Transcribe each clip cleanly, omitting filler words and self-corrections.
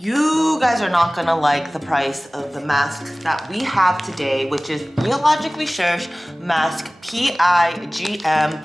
You guys are not gonna like the price of the masks that we have today, which is Biologique Recherche Masque PIGM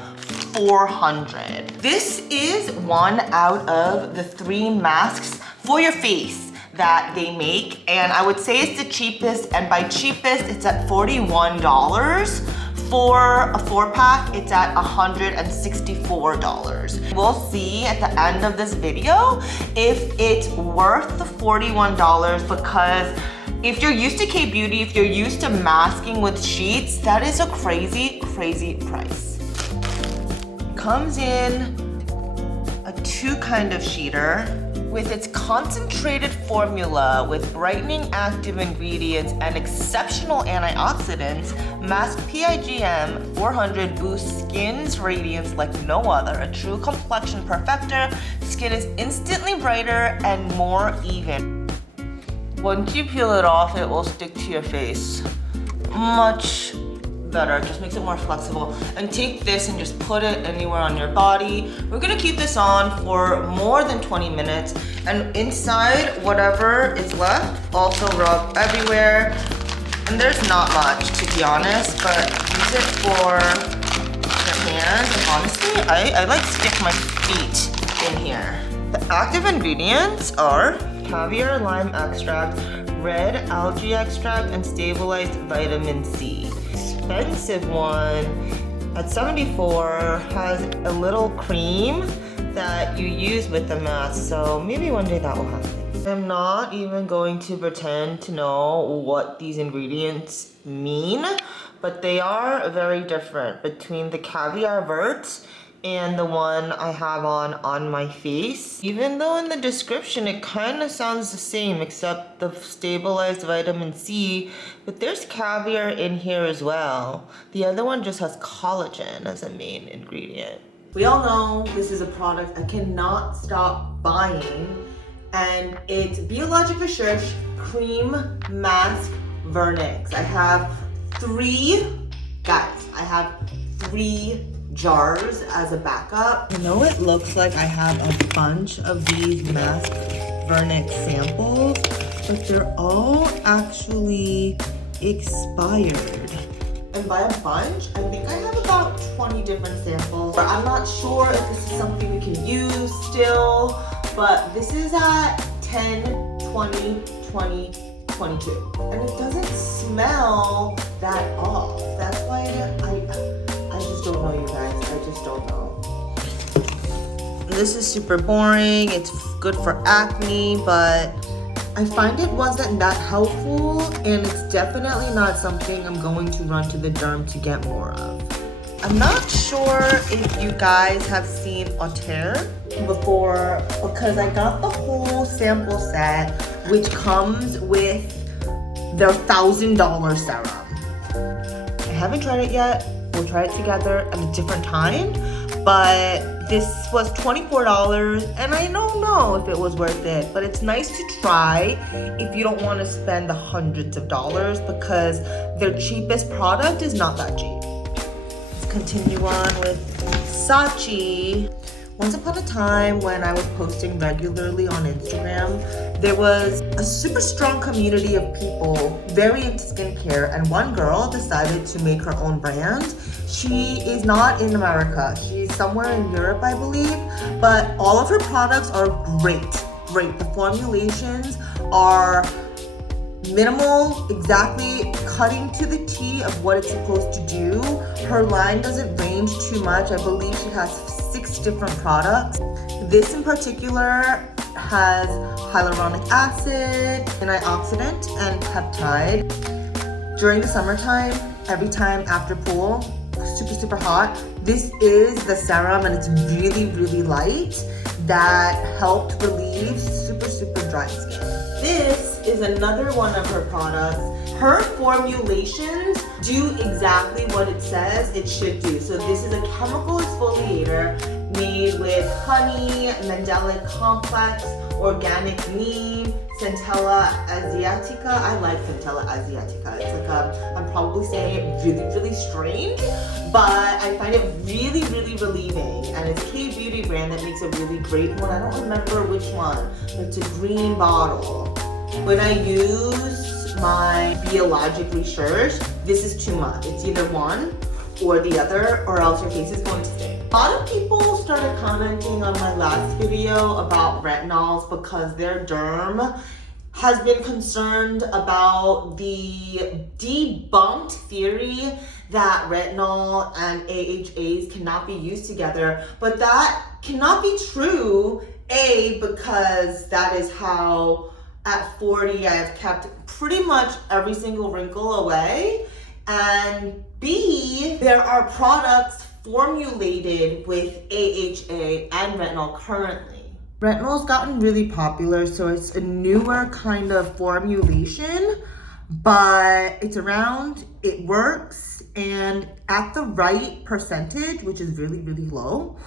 400. This is one out of the 3 masks for your face that they make, and I would say it's the cheapest, and by cheapest, it's at $41. For a 4-pack, it's at $164. We'll see at the end of this video if it's worth the $41, because if you're used to K-beauty, if you're used to masking with sheets, that is a crazy, crazy price. Comes in a 2 kind of sheeter with its concentrated formula with brightening active ingredients and exceptional antioxidants. Masque PIGM 400 boosts skin's radiance like no other. A true complexion perfecter. Skin is instantly brighter and more even. Once you peel it off, it will stick to your face much better. It just makes it more flexible. And take this and just put it anywhere on your body. We're gonna keep this on for more than 20 minutes. And inside, whatever is left, also rub everywhere. And there's not much, to be honest, but use it for your hands. And honestly, I like stick my feet in here. The active ingredients are caviar lime extract, red algae extract, and stabilized vitamin C. Expensive one at $74 has a little cream that you use with the mask, so maybe one day that will happen. I'm not even going to pretend to know what these ingredients mean, but they are very different between the caviar verts and the one I have on my face. Even though in the description it kind of sounds the same except the stabilized vitamin C, but there's caviar in here as well. The other one just has collagen as a main ingredient. We all know this is a product I cannot stop buying, and it's Biologique Recherche Creme Masque Vernix. I have 3 jars as a backup. I know it looks like I have a bunch of these Masque Vernix samples, but they're all actually expired. And by a bunch, I think I have about 20 different samples. I'm not sure if this is something we can use still, but this is at 10, 20, 20, 22. And it doesn't smell that off. That's why I just don't know, you guys. I just don't know. This is super boring. It's good for acne, but I find it wasn't that helpful, and it's definitely not something I'm going to run to the derm to get more of. I'm not sure if you guys have seen Auteur before, because I got the whole sample set, which comes with their $1,000 serum. I haven't tried it yet. We'll try it together at a different time, but this was $24, and I don't know if it was worth it, but it's nice to try if you don't want to spend the hundreds of dollars, because their cheapest product is not that cheap. Let's continue on with Sachi. Once upon a time, when I was posting regularly on Instagram, there was a super strong community of people very into skincare, and one girl decided to make her own brand. She is not in America. She's somewhere in Europe, I believe, but all of her products are great. The formulations are minimal, exactly cutting to the T of what it's supposed to do. Her line doesn't range too much. I believe she has 6 different products. This in particular has hyaluronic acid, antioxidant, and peptide. During the summertime, every time after pool, super hot, this is the serum, and it's really, really light, that helped relieve super dry skin. This is another one of her products. Her formulations do exactly what it says it should do. So this is a chemical exfoliator made with honey, mandelic complex, organic neem, Centella asiatica. I like Centella asiatica. It's like I'm probably saying it really, really strange, but I find it really, really relieving. And it's K-Beauty brand that makes a really great one. I don't remember which one, but it's a green bottle. When I use my Biologique Recherche, this is too much. It's either one or the other, or else your face is going to stink. A lot of people started commenting on my last video about retinols because their derm has been concerned about the debunked theory that retinol and AHAs cannot be used together, but that cannot be true, A, because that is how at 40 I've kept pretty much every single wrinkle away, and B, there are products formulated with AHA and retinol currently. Retinol's gotten really popular, so it's a newer kind of formulation, but it's around, it works, and at the right percentage, which is really, really low,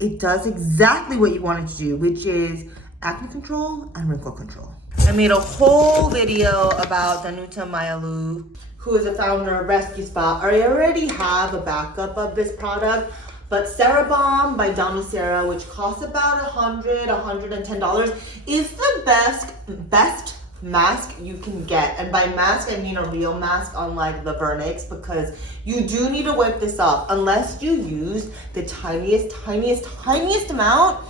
it does exactly what you want it to do, which is acne control and wrinkle control. I made a whole video about Danucera, who is a founder of Rescue Spot. I already have a backup of this product, but Cerabalm by Danucera, which costs about $100, $110, is the best mask you can get. And by mask, I mean a real mask, unlike the Vernix, because you do need to wipe this off unless you use the tiniest amount.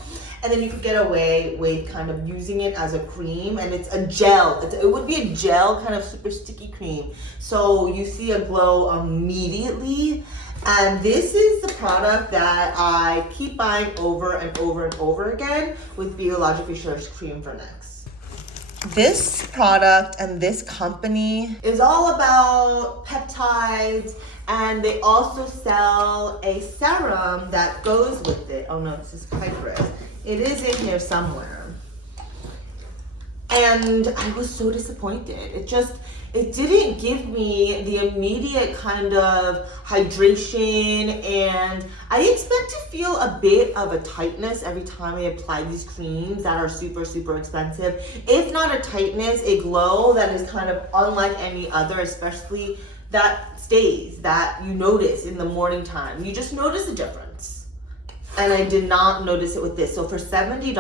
And then you could get away with kind of using it as a cream, and it's a gel. It would be a gel kind of super sticky cream. So you see a glow immediately. And this is the product that I keep buying over and over and over again with Biologique Recherche Creme Vernix. This product and this company is all about peptides, and they also sell a serum that goes with it. Oh no, this is Kypris. It is in here somewhere. And I was so disappointed. It didn't give me the immediate kind of hydration, and I expect to feel a bit of a tightness every time I apply these creams that are super, super expensive. If not a tightness, a glow that is kind of unlike any other, especially that stays, that you notice in the morning time. You just notice a difference. And I did not notice it with this. So for $70,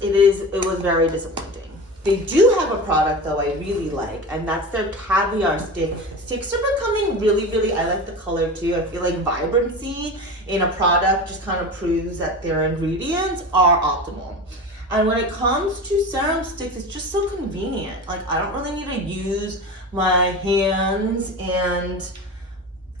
it was very disappointing. They do have a product though I really like, and that's their caviar stick. Sticks are becoming really, really, I like the color too. I feel like vibrancy in a product just kind of proves that their ingredients are optimal. And when it comes to serum sticks, it's just so convenient. Like, I don't really need to use my hands, and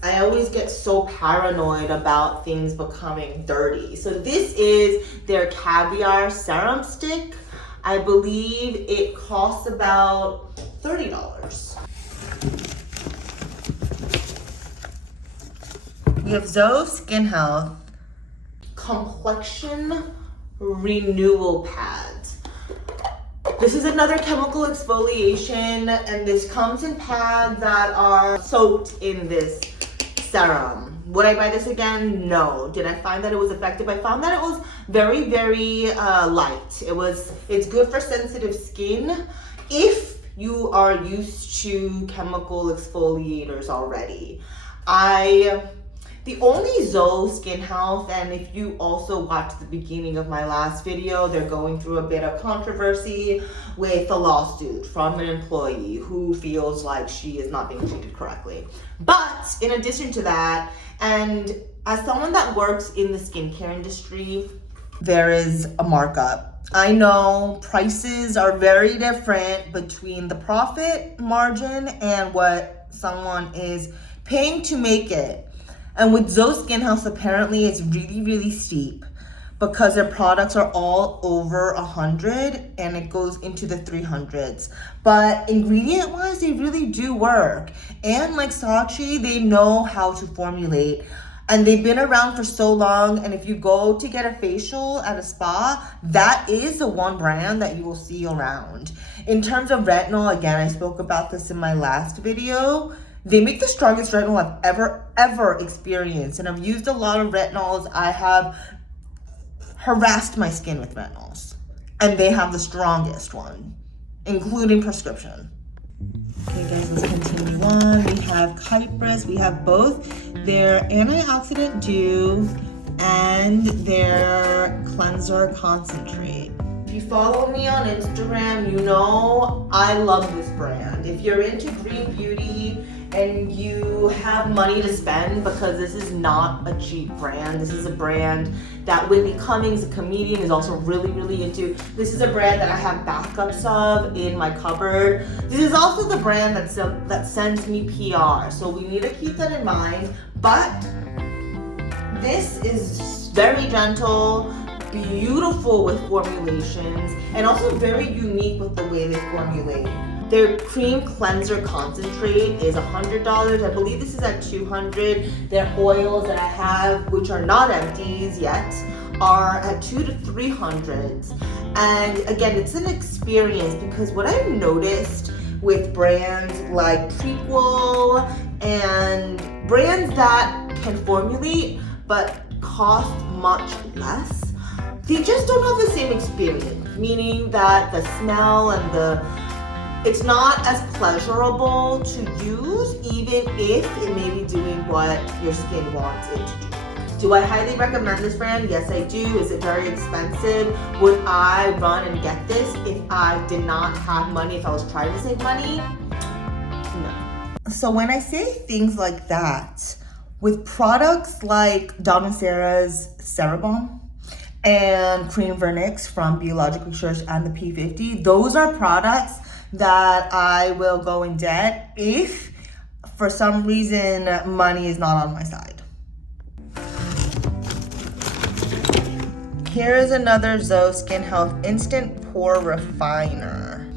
I always get so paranoid about things becoming dirty. So this is their caviar serum stick. I believe it costs about $30. We have Zoe Skin Health Complexion Renewal Pads. This is another chemical exfoliation, and this comes in pads that are soaked in this serum. Would I buy this again? No. Did I find that it was effective? I found that it was very, very light. It's good for sensitive skin if you are used to chemical exfoliators already. The only Zoe Skin Health, and if you also watched the beginning of my last video, they're going through a bit of controversy with a lawsuit from an employee who feels like she is not being treated correctly. But in addition to that, and as someone that works in the skincare industry, there is a markup. I know prices are very different between the profit margin and what someone is paying to make it. And with Zoe Skin Health, apparently it's really, really steep because their products are all over 100 and it goes into the 300s. But ingredient wise, they really do work. And like Saatchi, they know how to formulate. And they've been around for so long. And if you go to get a facial at a spa, that is the one brand that you will see around. In terms of retinol, again, I spoke about this in my last video. They make the strongest retinol I've ever experienced. And I've used a lot of retinols. I have harassed my skin with retinols. And they have the strongest one including prescription. Okay guys, let's continue on. We have Kypress. We have both their antioxidant dew and their cleanser concentrate. If you follow me on Instagram, you know I love this brand. If you're into green beauty and you have money to spend, because this is not a cheap brand. This is a brand that Whitney Cummings, a comedian, is also really into. This is a brand that I have backups of in my cupboard. This is also the brand that sends me PR, so we need to keep that in mind. But this is very gentle, beautiful with formulations, and also very unique with the way they formulate. Their cream cleanser concentrate is $100. I believe this is at $200. Their oils that I have, which are not empties yet, are at $200 to $300. And again, it's an experience, because what I've noticed with brands like Prequel and brands that can formulate but cost much less, they just don't have the same experience, meaning that the smell and it's not as pleasurable to use, even if it may be doing what your skin wants it to do. Do I highly recommend this brand? Yes, I do. Is it very expensive? Would I run and get this if I did not have money, if I was trying to save money? No. So when I say things like that, with products like Danucera's Cerabalm and Creme Vernix from Biologique Recherche and the P50, those are products that I will go in debt if for some reason money is not on my side. Here is another Zoe Skin Health Instant Pore Refiner.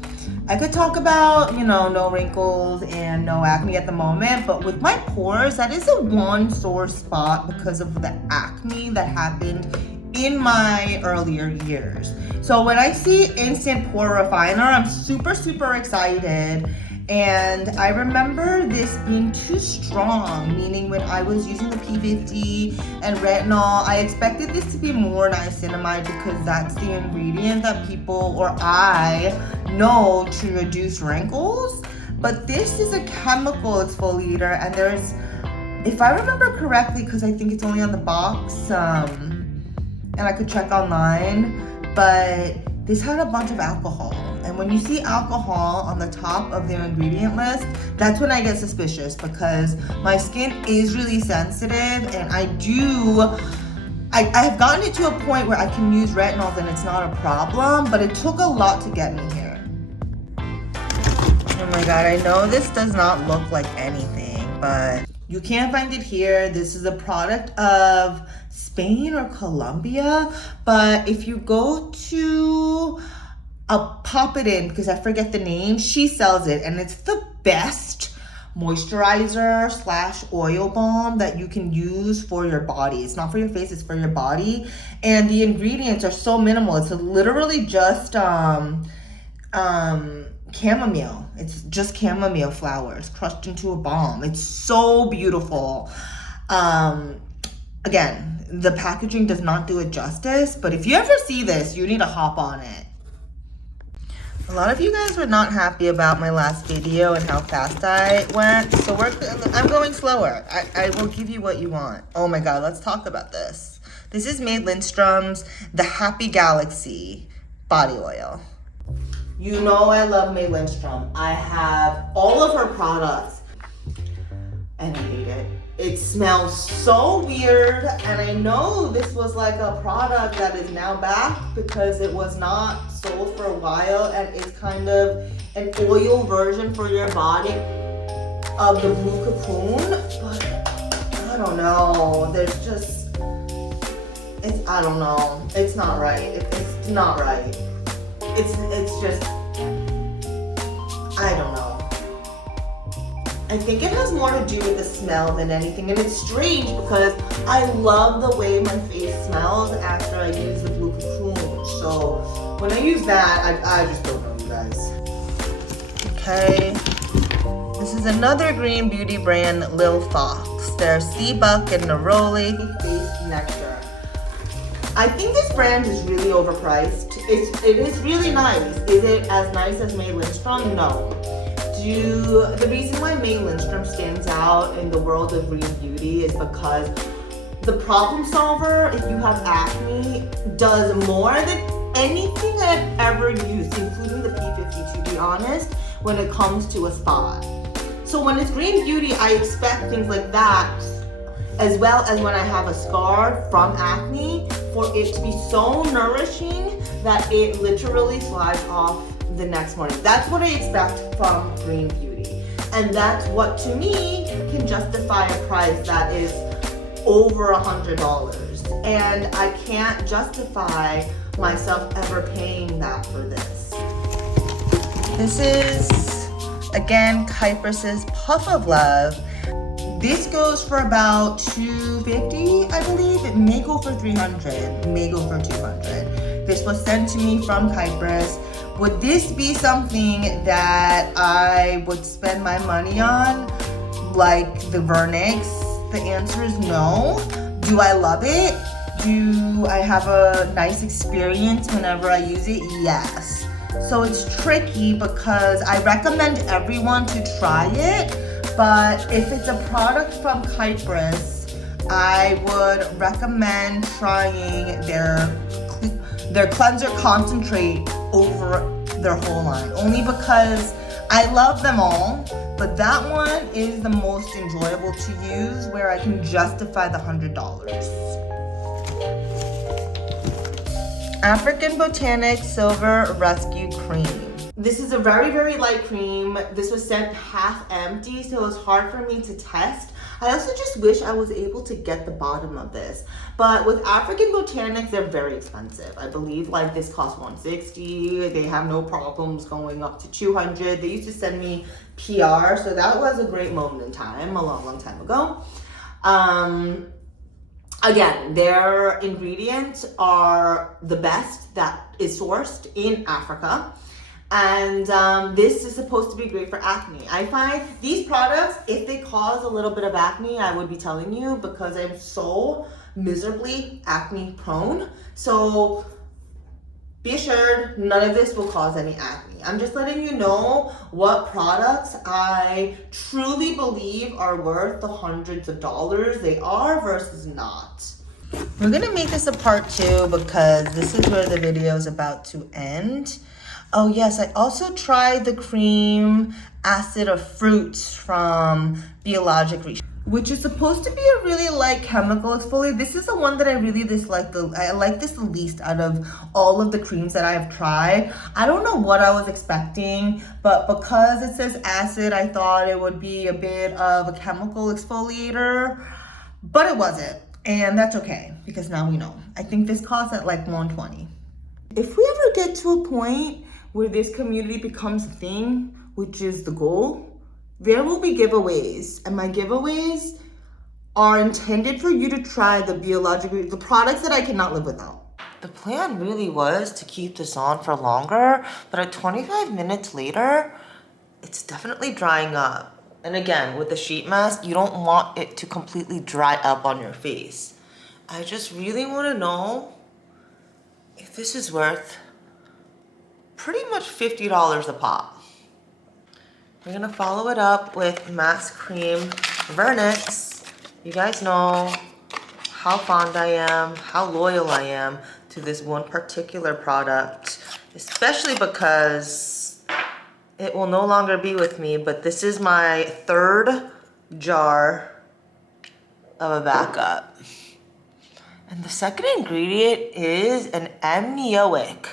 I could talk about, no wrinkles and no acne at the moment, but with my pores, that is a one sore spot because of the acne that happened in my earlier years. So when I see Instant Pore Refiner, I'm super excited. And I remember this being too strong, meaning when I was using the P50 and retinol, I expected this to be more niacinamide because that's the ingredient that people or I know to reduce wrinkles. But this is a chemical exfoliator, and there's, if I remember correctly, because I think it's only on the box, and I could check online, but this had a bunch of alcohol. And when you see alcohol on the top of their ingredient list, that's when I get suspicious, because my skin is really sensitive, and I have gotten it to a point where I can use retinols and it's not a problem, but it took a lot to get me here. Oh my God, I know this does not look like anything, but you can't find it here. This is a product of Spain or Colombia, but if you go to, I'll pop it in because I forget the name, she sells it, and it's the best moisturizer / oil balm that you can use for your body. It's not for your face, it's for your body, and the ingredients are so minimal. It's literally just chamomile. It's just chamomile flowers crushed into a balm. It's so beautiful. Again, the packaging does not do it justice, but if you ever see this, you need to hop on it. A lot of you guys were not happy about my last video and how fast I went, so I'm going slower. I will give you what you want. Oh my God, let's talk about this. This is Mae Lindstrom's The Happy Galaxy body oil. You know I love Mae Lindstrom. I have all of her products, and I hate it. It smells so weird, and I know this was like a product that is now back because it was not sold for a while, and it's kind of an oil version for your body of the Blue Cocoon, but I don't know. There's just, I don't know. It's not right. It's not right. It's just, I don't know. I think it has more to do with the smell than anything, and it's strange because I love the way my face smells after I use the Blue Cocoon. So when I use that, I just don't know, you guys. Okay, this is another green beauty brand, Lil Fox. Their Sea Buck and Neroli Face Nectar. I think this brand is really overpriced. it is really nice. Is it as nice as May Lindstrom? No. The reason why May Lindstrom stands out in the world of green beauty is because the problem solver, if you have acne, does more than anything I've ever used, including the P50 to be honest, when it comes to a spot. So when it's green beauty, I expect things like that, as well as when I have a scar from acne, for it to be so nourishing that it literally slides off the next morning. That's what I expect from green beauty. And that's what, to me, can justify a price that is over $100. And I can't justify myself ever paying that for this. This is, again, Kypress's Puff of Love. This goes for about $250, I believe. It may go for $300, may go for $200. This was sent to me from Kypris. Would this be something that I would spend my money on, like the Vernix? The answer is no. Do I love it? Do I have a nice experience whenever I use it? Yes. So it's tricky because I recommend everyone to try it, but if it's a product from Kypris, I would recommend trying their cleanser concentrate over their whole line, only because I love them all, but that one is the most enjoyable to use, where I can justify the $100. African Botanics Silver Rescue Cream. This is a very, very light cream. This was sent half empty, so it was hard for me to test. I also just wish I was able to get the bottom of this. But with African Botanics, they're very expensive. I believe like this costs $160. They have no problems going up to $200. They used to send me PR, so that was a great moment in time, a long, long time ago. Again, their ingredients are the best that is sourced in Africa. And this is supposed to be great for acne. I find these products, if they cause a little bit of acne, I would be telling you, because I'm so miserably acne prone. So be assured, none of this will cause any acne. I'm just letting you know what products I truly believe are worth the hundreds of dollars they are versus not. We're gonna make this a part 2 because this is where the video is about to end. Oh yes, I also tried the cream acid of fruits from Biologique Recherche, which is supposed to be a really light chemical exfoliant. This is the one that I really dislike. I like this the least out of all of the creams that I have tried. I don't know what I was expecting, but because it says acid, I thought it would be a bit of a chemical exfoliator, but it wasn't. And that's okay, because now we know. I think this costs at like $120. If we ever get to a point where this community becomes a thing, which is the goal, there will be giveaways. And my giveaways are intended for you to try the the products that I cannot live without. The plan really was to keep this on for longer, but at 25 minutes later, it's definitely drying up. And again, with the sheet mask, you don't want it to completely dry up on your face. I just really want to know if this is worth pretty much $50 a pop. We're gonna follow it up with Mask Cream Vernix. You guys know how fond I am, how loyal I am to this one particular product, especially because it will no longer be with me, but this is my 3rd jar of a backup. And the second ingredient is an amnioic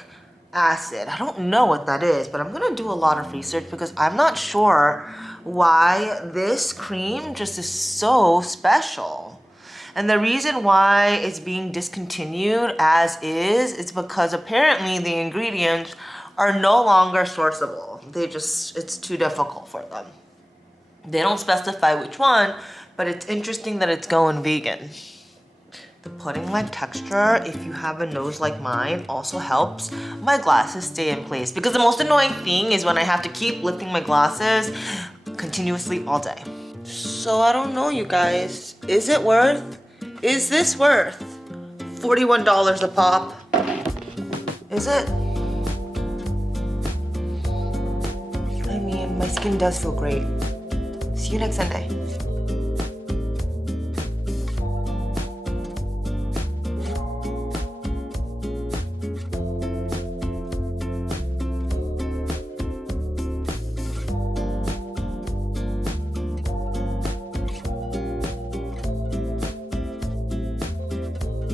acid. I don't know what that is, but I'm gonna do a lot of research because I'm not sure why this cream just is so special. And the reason why it's being discontinued as is, it's because apparently the ingredients are no longer sourceable. It's too difficult for them. They don't specify which one, but it's interesting that it's going vegan. The pudding-like texture, if you have a nose like mine, also helps my glasses stay in place. Because the most annoying thing is when I have to keep lifting my glasses continuously all day. So I don't know, you guys. Is this worth $41 a pop? Is it? my skin does feel great. See you next Sunday.